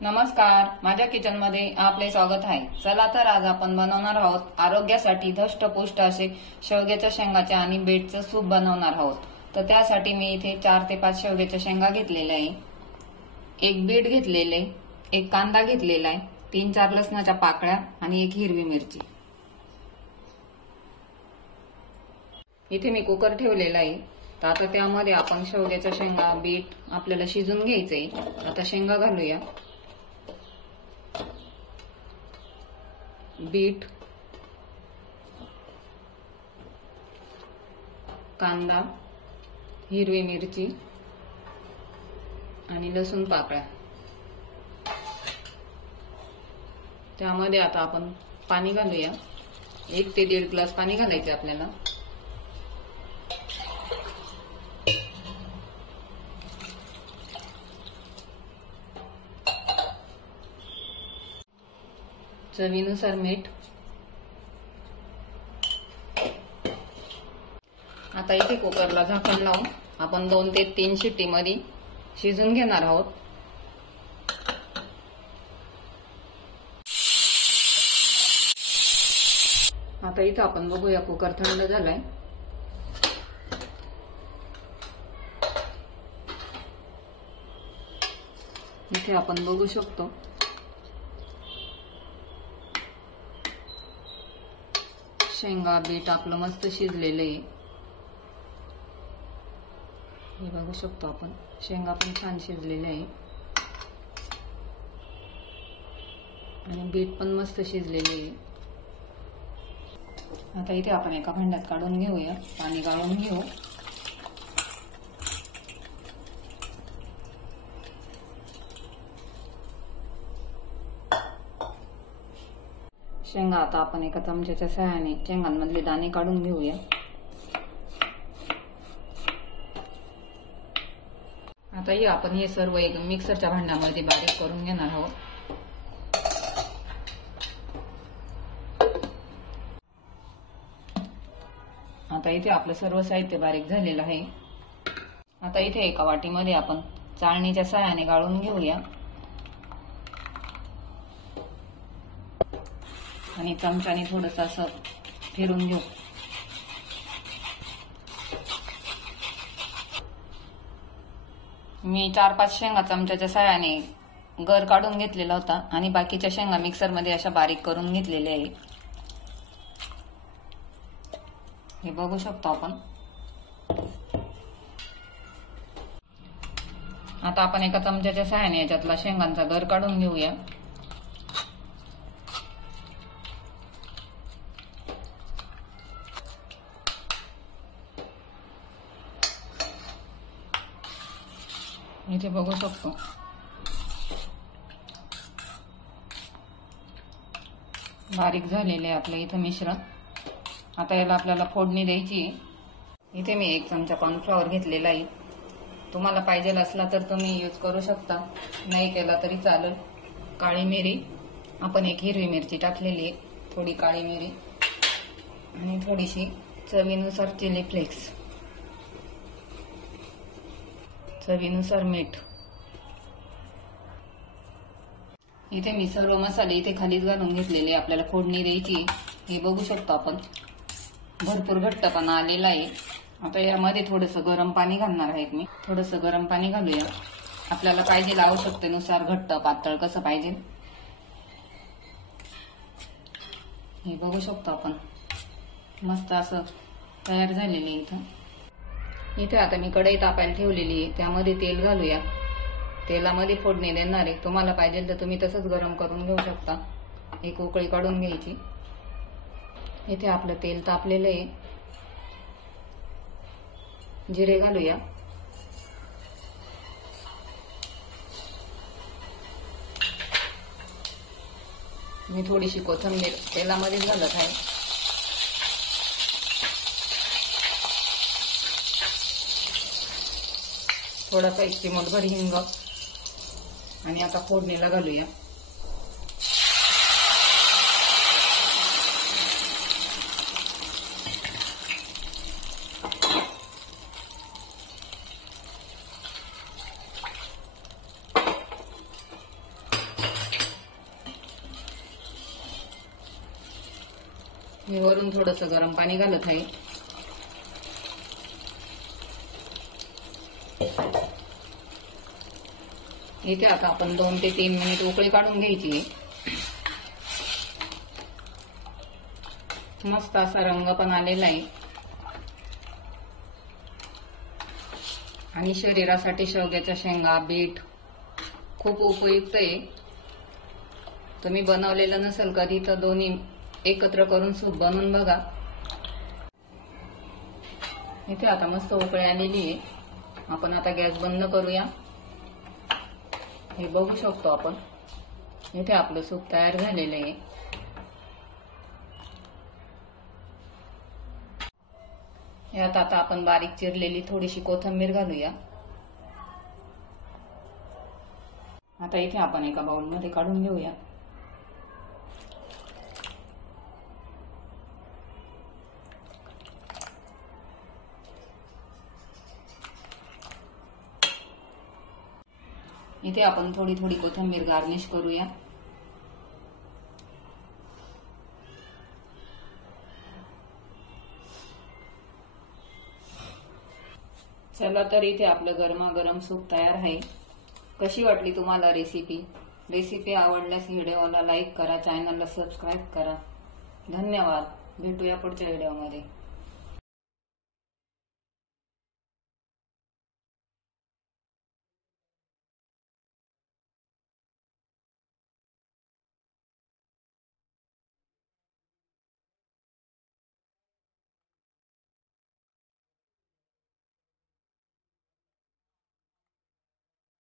नमस्कार, माझ्या किचन मध्ये आपले स्वागत आहे। चला तर आज आपण बनवणार आहोत आरोग्यासाठी धष्टपुष्ट असे शेवग्याच्या शेंगाचे आणि बीटचं सूप बनवणार आहोत। तर त्यासाठी मी इथे 4 ते 5 शेवग्याच्या शेंगा घेतलेल्या आहे, एक बीट घेतलेले, एक कांदा घेतलेला आहे, 3-4 लसणाच्या पाकळ्या आणि एक हिरवी मिरची। इथे मी कुकर ठेवलेला आहे। तर आता त्यामध्ये आपण शेवग्याच्या शेंगा बीट आपल्याला शिजून घ्यायचंय। आता शेंगा घालूया, बीट, कांदा, हिरवी मिरची आणि लसूण पाकळ्या। त्यामध्ये आता आपण पाणी घालूया, 1 ते 1.5 ग्लास पाणी घालायचे आपल्याला। चवीनुसार मीठ। आता इथे कुकरला झाकण लावून आपण 2 ते 3 शिट्टीमध्ये शिजून घेणार आहोत। आता इथे आपण बघूया कुकर थंड झालाय। इथे आपण बघू शकतो शेंगा बीट आपलं मस्त शिजलेलं आहे। हे बघू शकतो आपण, शेंगा पण छान शिजलेले आहे आणि बीट पण मस्त शिजलेले आहे। आता इथे आपण एका भांड्यात काढून घेऊया, पाणी गाळून घेऊ। शेंगा आता आपण एका चमच्याच्या सहाय्याने शेंगांमधले दाणे काढून घेऊया। आता आपण हे सर्व एक मिक्सरच्या भांड्यामध्ये बारीक करून घेणार आहोत। आता इथे आपलं सर्व साहित्य बारीक झालेलं आहे। आता इथे एका वाटीमध्ये आपण चाळणीच्या सहाय्याने गाळून घेऊया आणि चमच्याने थोडंसं असं फिरून घेऊ। मी 4-5 शेंगा चमच्याच्या सहाय्याने गर काढून घेतलेला होता आणि बाकीच्या शेंगा मिक्सरमध्ये अशा बारीक करून घेतलेल्या आहे। हे बघू शकतो आपण। आता आपण एका चमच्याच्या सहाय्याने याच्यातला शेंगांचा गर काढून घेऊया। इथे बघू शकतो बारीक झालेले आपले इथे मिश्रण। आता याला आपल्याला फोडणी द्यायची। इथे मी 1 चमचा कॉर्नफ्लॉवर घेतलेला आहे, तुम्हाला पाहिजे असला तर तुम्ही यूज करू शकता, नाही केला तरी चालेल। काळी मिरी, आपण एक हिरवी मिरची टाकलेली आहे, थोडी काळी मिरी आणि थोडीशी चवीनुसार चिली फ्लेक्स, चवीनुसार मीठ। इथे मी सर्व मसाले इथे खालीच घालून घेतलेले, आपल्याला फोडणी द्यायची। हे बघू शकतो आपण भरपूर घट्टपणा आलेला आहे। आता यामध्ये थोडंसं गरम पाणी घालणार आहे मी, थोडंसं गरम पाणी घालूया। आपल्याला पाहिजे आवश्यकतेनुसार घट्ट पातळ कसं पाहिजे। हे बघू शकतो आपण मस्त असं तयार झालेलं आहे। इथे आता मी कढई तापायला ठेवलेली आहे, त्यामध्ये तेल घालूया। तेलामध्ये फोडणी देणार आहे, तुम्हाला पाहिजे तर तुम्ही तसंच गरम करून घेऊ शकता। एक उकळी काढून घ्यायची। इथे आपलं तेल तापलेलं आहे, जिरे घालूया। मी थोडीशी कोथिंबीर तेलामध्ये घालत आहे। थोडासा 1 चिमूटभर हिंग आणि आता फोडणीला घालूया। मी वरून थोडंसं गरम पाणी घालत आहे. इथे आता आपण 2 ते 3 मिनिट उकळी काढून घ्यायची. मस्त असा रंग पण आलेला आहे आणि शरीरासाठी शेवग्याच्या शेंगा, बीट खूप उपयुक्त आहे. तुम्ही बनवलेलं नसेल कधी तर दोन्ही एकत्र करून सूप बनवून बघा. इथे आता मस्त उकळी आलेली आहे. आपण आता गॅस बंद करूया. हे बघू शकतो आपण, इथे आपलं सूप तयार झालेलं आहे. यात आता आपण बारीक चिरलेली थोडीशी कोथिंबीर घालूया. आता इथे आपण एका बाउलमध्ये काढून घेऊया. इथे आपण थोडी थोडी कोथिंबीर गार्निश करूया. चला तर इथे आपलं गरमागरम सूप तयार आहे. कशी वाटली तुम्हाला रेसिपी? रेसिपी आवडल्यास व्हिडिओला लाईक करा, चॅनलला सबस्क्राईब करा. धन्यवाद. भेटूया पुढच्या व्हिडिओमध्ये.